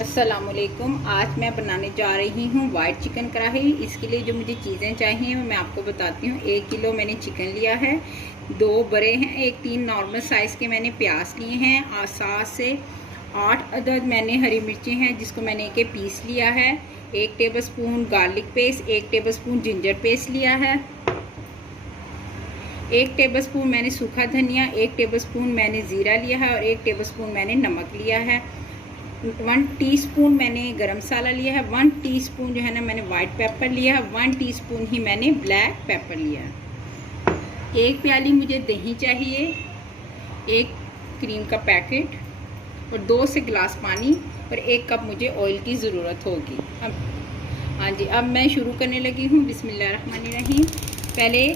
अस्सलामुअलैकुम। आज मैं बनाने जा रही हूँ वाइट चिकन कढ़ाई। इसके लिए जो मुझे चीज़ें चाहिए वो मैं आपको बताती हूँ। 1 किलो मैंने चिकन लिया है, 2 बड़े हैं, 3 नॉर्मल साइज़ के मैंने प्याज लिए हैं और 7 से 8 अदद मैंने हरी मिर्ची हैं जिसको मैंने एक पीस लिया है। 1 tablespoon garlic paste, 1 tablespoon ginger paste लिया है, 1 टेबलस्पून मैंने सूखा धनिया, 1 टेबलस्पून मैंने ज़ीरा लिया है और 1 टेबलस्पून मैंने नमक लिया है। 1 टीस्पून मैंने गरम मसाला लिया है, 1 टीस्पून जो है ना मैंने वाइट पेपर लिया है, 1 टीस्पून ही मैंने ब्लैक पेपर लिया है। 1 प्याली मुझे दही चाहिए, 1 क्रीम का पैकेट और 2 से गिलास पानी और 1 कप मुझे ऑयल की ज़रूरत होगी। अब हाँ जी, अब मैं शुरू करने लगी हूँ। बिस्मिल्लाहिर्रहमानिर्रहीम। पहले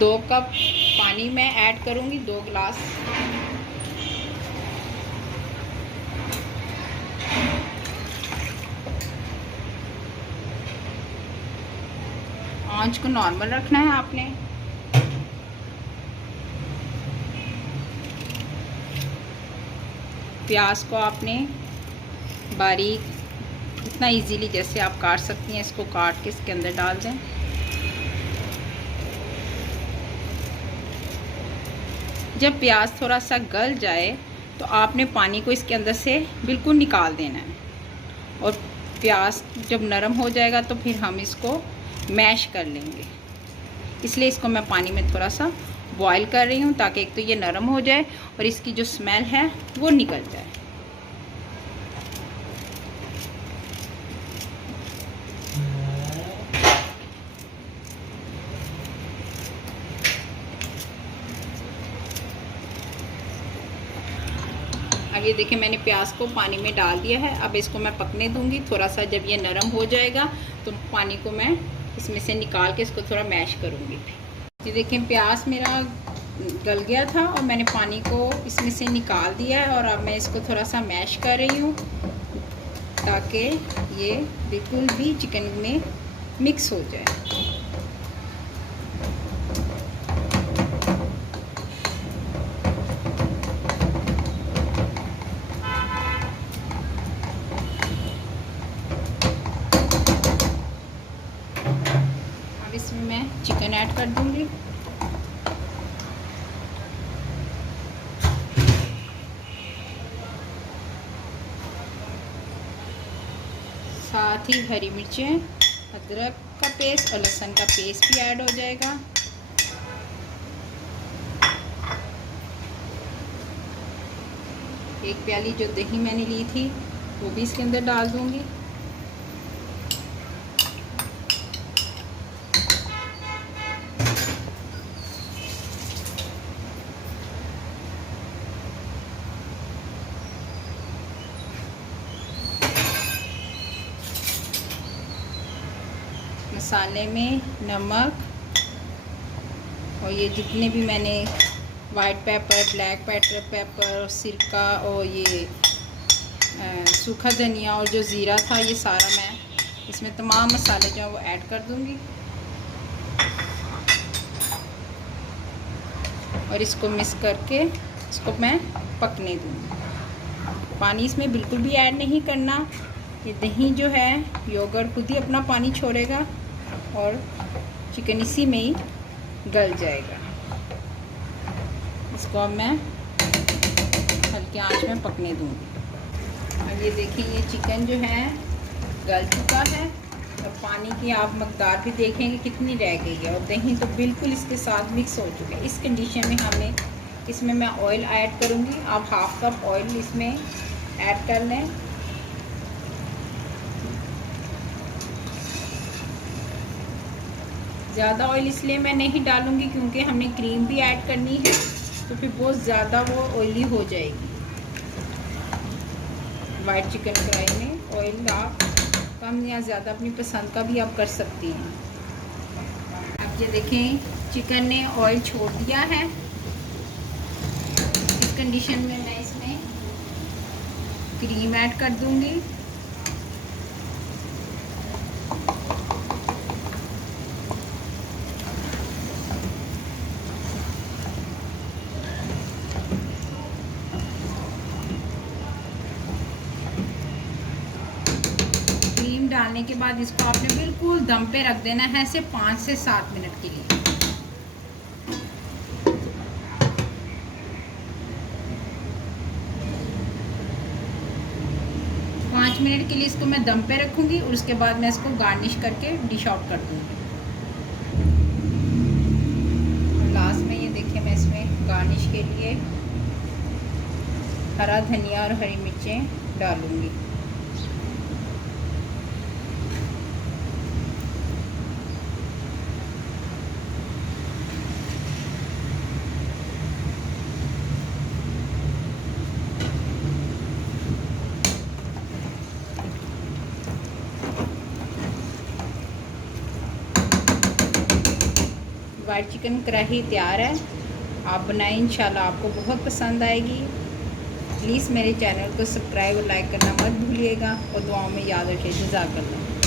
2 कप पानी मैं ऐड करूँगी, 2 गिलास। आंच को नॉर्मल रखना है आपने। प्याज को आपने बारीक इतना इजीली जैसे आप काट सकती हैं इसको काट के इसके अंदर डाल दें। जब प्याज थोड़ा सा गल जाए तो आपने पानी को इसके अंदर से बिल्कुल निकाल देना है और प्याज जब नरम हो जाएगा तो फिर हम इसको मैश कर लेंगे। इसलिए इसको मैं पानी में थोड़ा सा बॉईल कर रही हूँ ताकि एक तो ये नरम हो जाए और इसकी जो स्मेल है वो निकल जाए। अब ये देखिए मैंने प्याज को पानी में डाल दिया है। अब इसको मैं पकने दूंगी थोड़ा सा। जब ये नरम हो जाएगा तो पानी को मैं इसमें से निकाल के इसको थोड़ा मैश करूंगी। ये देखिए प्याज मेरा गल गया था और मैंने पानी को इसमें से निकाल दिया है और अब मैं इसको थोड़ा सा मैश कर रही हूँ ताकि ये बिल्कुल भी चिकन में मिक्स हो जाए। अब इसमें मैं चिकन ऐड कर दूंगी। साथ ही हरी मिर्चें, अदरक का पेस्ट और लहसुन का पेस्ट भी ऐड हो जाएगा। एक प्याली जो दही मैंने ली थी वो भी इसके अंदर डाल दूंगी। मसाले में नमक और ये जितने भी मैंने वाइट पेपर, ब्लैक पेपर और सिरका और ये सूखा धनिया और जो ज़ीरा था ये सारा मैं इसमें तमाम मसाले जो हैं वो ऐड कर दूंगी और इसको मिक्स करके इसको मैं पकने दूंगी। पानी इसमें बिल्कुल भी ऐड नहीं करना। ये दही जो है योगर्ट खुद ही अपना पानी छोड़ेगा और चिकन इसी में ही गल जाएगा। इसको अब मैं हल्की आंच में पकने दूंगी। अब ये देखिए ये चिकन जो है गल चुका है और पानी की आप मकदार भी देखेंगे कितनी रह गई है और दही तो बिल्कुल इसके साथ मिक्स हो चुके हैं। इस कंडीशन में हमें इसमें मैं ऑयल ऐड करूंगी। आप 1/2 कप ऑयल इसमें ऐड कर लें। ज़्यादा ऑयल इसलिए मैं नहीं डालूंगी क्योंकि हमने क्रीम भी ऐड करनी है तो फिर बहुत ज़्यादा वो ऑयली हो जाएगी। वाइट चिकन कढ़ाई में ऑयल आप कम या ज़्यादा अपनी पसंद का भी आप कर सकती हैं। अब ये देखें चिकन ने ऑयल छोड़ दिया है। इस कंडीशन में मैं इसमें क्रीम ऐड कर दूंगी। डालने के बाद इसको आपने बिल्कुल दम पे रख देना है सिर्फ 5 से 7 मिनट के लिए। 5 मिनट के लिए इसको मैं दम पे रखूँगी और उसके बाद मैं इसको गार्निश करके डिश आउट कर दूँगी। और लास्ट में ये देखिए मैं इसमें गार्निश के लिए हरा धनिया और हरी मिर्चें डालूँगी। वाइट चिकन कढ़ाई तैयार है, आप बनाएं, इंशाल्लाह आपको बहुत पसंद आएगी। प्लीज़ मेरे चैनल को सब्सक्राइब और लाइक करना मत भूलिएगा और दुआओं में याद रखिए। जज़ाकल्लाह।